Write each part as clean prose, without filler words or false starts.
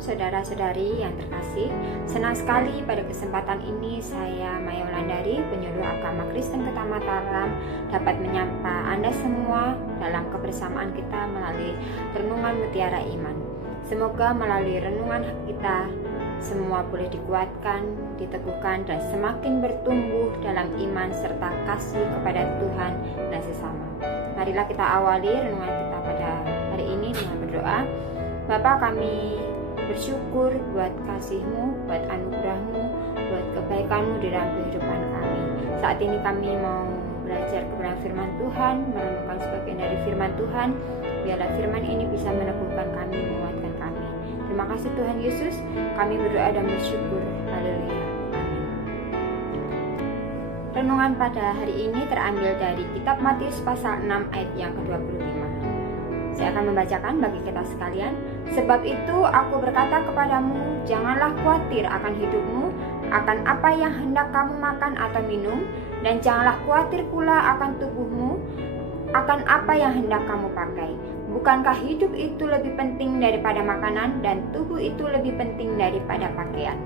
saudara-saudari yang terkasih. Senang sekali pada kesempatan ini saya Maya Wulandari, penyuluh agama Kristen Kota Mataram, dapat menyapa Anda semua dalam kebersamaan kita melalui renungan Mutiara Iman. Semoga melalui renungan kita semua boleh dikuatkan, diteguhkan, dan semakin bertumbuh dalam iman serta kasih kepada Tuhan dan sesama. Marilah kita awali renungan kita pada hari ini dengan berdoa. Bapa, kami bersyukur buat kasih-Mu, buat anugerah-Mu, buat kebaikan-Mu di dalam kehidupan kami. Saat ini kami mau belajar kebenaran firman Tuhan, merenungkan sebagian dari firman Tuhan. Biarlah firman ini bisa meneguhkan kami, menguatkan kami. Terima kasih Tuhan Yesus, kami berdoa dan bersyukur. Haleluya. Amin. Renungan pada hari ini terambil dari kitab Matius pasal 6 ayat yang ke-25. Saya akan membacakan bagi kita sekalian. Sebab itu aku berkata kepadamu, janganlah khawatir akan hidupmu, akan apa yang hendak kamu makan atau minum, dan janganlah khawatir pula akan tubuhmu, akan apa yang hendak kamu pakai. Bukankah hidup itu lebih penting daripada makanan, dan tubuh itu lebih penting daripada pakaian?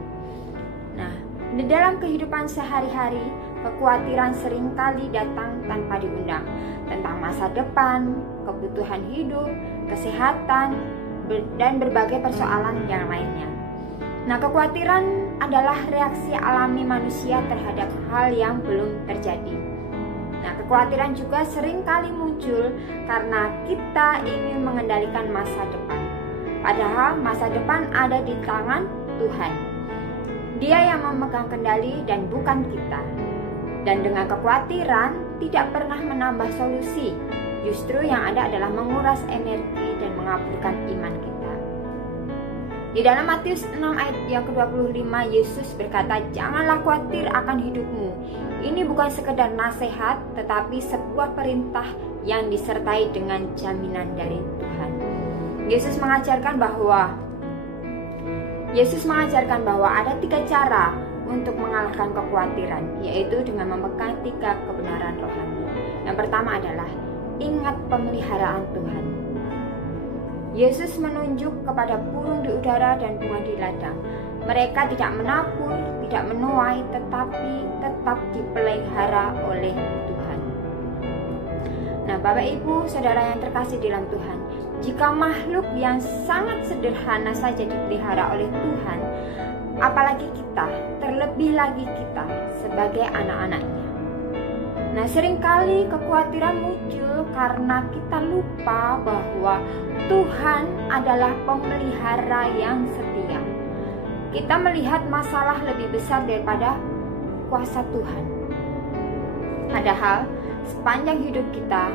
Nah, di dalam kehidupan sehari-hari, kekhawatiran seringkali datang tanpa diundang, tentang masa depan, kebutuhan hidup, kesehatan, dan berbagai persoalan yang lainnya. Nah, kekhawatiran adalah reaksi alami manusia terhadap hal yang belum terjadi. Nah, kekhawatiran juga seringkali muncul karena kita ingin mengendalikan masa depan. Padahal masa depan ada di tangan Tuhan. Dia yang memegang kendali dan bukan kita. Dan dengan kekhawatiran tidak pernah menambah solusi. Justru yang ada adalah menguras energi dan mengaburkan iman kita. Di dalam Matius 6 ayat yang ke-25, Yesus berkata, janganlah khawatir akan hidupmu. Ini bukan sekedar nasihat, tetapi sebuah perintah yang disertai dengan jaminan dari Tuhan. Yesus mengajarkan bahwa ada 3 cara untuk mengalahkan kekhawatiran, yaitu dengan memegang 3 kebenaran rohani. Yang pertama adalah ingat pemeliharaan Tuhan. Yesus menunjuk kepada burung di udara dan bunga di ladang. Mereka tidak menabur, tidak menuai, tetapi tetap dipelihara oleh Tuhan. Nah, Bapak Ibu, Saudara yang terkasih dalam Tuhan, jika makhluk yang sangat sederhana saja dipelihara oleh Tuhan, apalagi kita, terlebih lagi kita sebagai anak-anaknya. Nah, seringkali kekhawatiran muncul karena kita lupa bahwa Tuhan adalah pemelihara yang setia. Kita melihat masalah lebih besar daripada kuasa Tuhan. Padahal sepanjang hidup kita,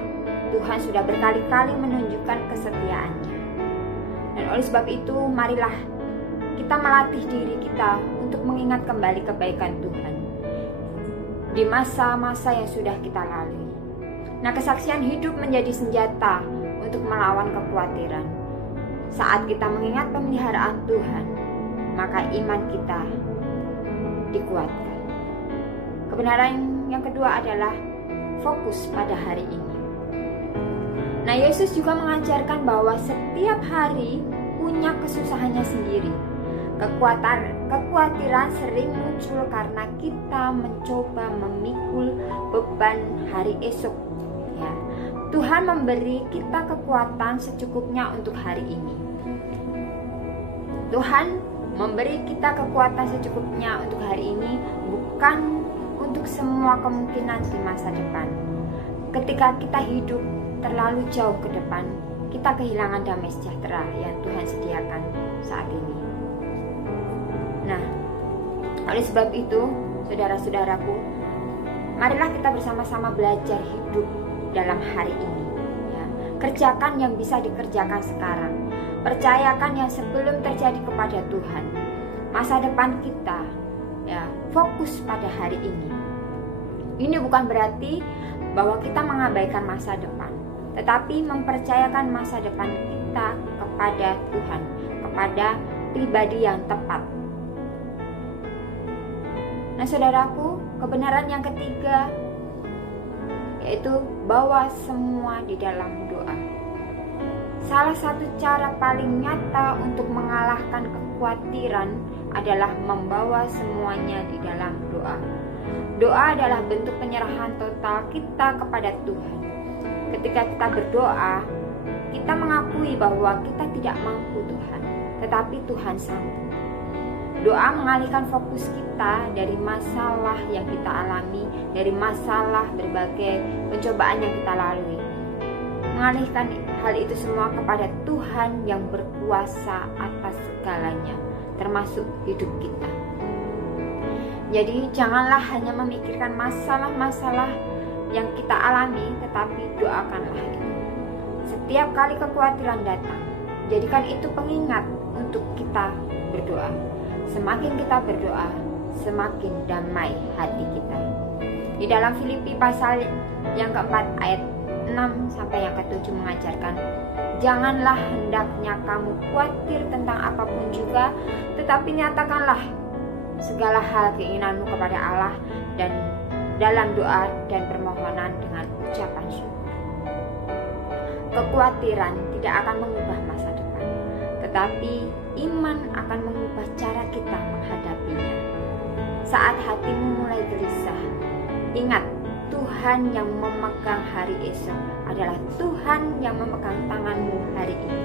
Tuhan sudah berkali-kali menunjukkan kesetiaannya. Dan oleh sebab itu, marilah kita melatih diri kita untuk mengingat kembali kebaikan Tuhan di masa-masa yang sudah kita lalui. Nah, kesaksian hidup menjadi senjata untuk melawan kekhawatiran. Saat kita mengingat pemeliharaan Tuhan, maka iman kita dikuatkan. Kebenaran yang kedua adalah fokus pada hari ini. Nah, Yesus juga mengajarkan bahwa setiap hari punya kesusahannya sendiri. Kekhawatiran sering muncul karena kita mencoba memikul beban hari esok. Ya, Tuhan memberi kita kekuatan secukupnya untuk hari ini. Tuhan memberi kita kekuatan secukupnya untuk hari ini, bukan untuk semua kemungkinan di masa depan. Ketika kita hidup terlalu jauh ke depan, kita kehilangan damai sejahtera yang Tuhan sediakan saat ini. Nah, oleh sebab itu, saudara-saudaraku, marilah kita bersama-sama belajar hidup dalam hari ini. Ya. Kerjakan yang bisa dikerjakan sekarang. Percayakan yang sebelum terjadi kepada Tuhan. Masa depan kita, ya, fokus pada hari ini. Ini bukan berarti bahwa kita mengabaikan masa depan, tetapi mempercayakan masa depan kita kepada Tuhan, kepada pribadi yang tepat. Nah, saudaraku, kebenaran yang ketiga yaitu bawa semua di dalam doa. Salah satu cara paling nyata untuk mengalahkan kekhawatiran adalah membawa semuanya di dalam doa. Doa adalah bentuk penyerahan total kita kepada Tuhan. Ketika kita berdoa, kita mengakui bahwa kita tidak mampu Tuhan, tetapi Tuhan sanggup. Doa mengalihkan fokus kita dari masalah yang kita alami, dari masalah berbagai pencobaan yang kita lalui. Mengalihkan hal itu semua kepada Tuhan yang berkuasa atas segalanya, termasuk hidup kita. Jadi janganlah hanya memikirkan masalah-masalah yang kita alami, tetapi doakanlah itu. Setiap kali kekhawatiran datang, jadikan itu pengingat untuk kita berdoa. Semakin kita berdoa, semakin damai hati kita. Di dalam Filipi pasal yang keempat ayat 6 sampai yang ke-7 mengajarkan, janganlah hendaknya kamu khawatir tentang apapun juga, tetapi nyatakanlah segala hal keinginanmu kepada Allah dan dalam doa dan permohonan dengan ucapan syukur. Kekhawatiran tidak akan mengubah masa depan, tetapi iman akan mengubah cara kita menghadapinya. Saat hatimu mulai gelisah, ingat Tuhan yang memegang hari esok adalah Tuhan yang memegang tanganmu hari ini.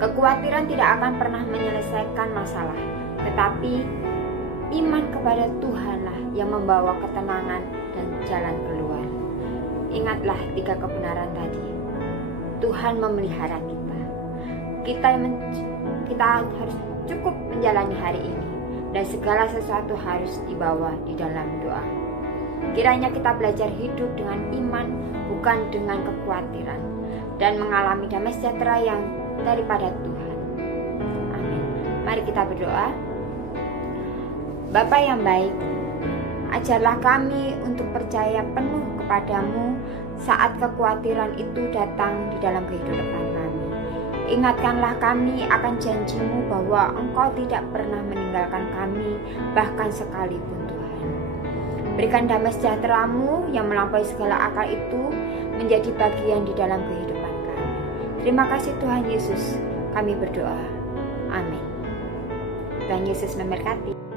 Kekhawatiran tidak akan pernah menyelesaikan masalah, tetapi iman kepada Tuhanlah yang membawa ketenangan dan jalan keluar. Ingatlah 3 kebenaran tadi. Tuhan memelihara kita. Kita harus cukup menjalani hari ini, dan segala sesuatu harus dibawa di dalam doa. Kiranya kita belajar hidup dengan iman, bukan dengan kekhawatiran, dan mengalami damai sejahtera yang daripada Tuhan. Amin. Mari kita berdoa. Bapa yang baik, ajarlah kami untuk percaya penuh kepadamu saat kekhawatiran itu datang di dalam kehidupan kami. Ingatkanlah kami akan janjimu bahwa Engkau tidak pernah meninggalkan kami, bahkan sekalipun Tuhan. Berikan damai sejahtera-Mu yang melampaui segala akal itu menjadi bagian di dalam kehidupan kami. Terima kasih Tuhan Yesus, kami berdoa. Amin. Tuhan Yesus memberkati.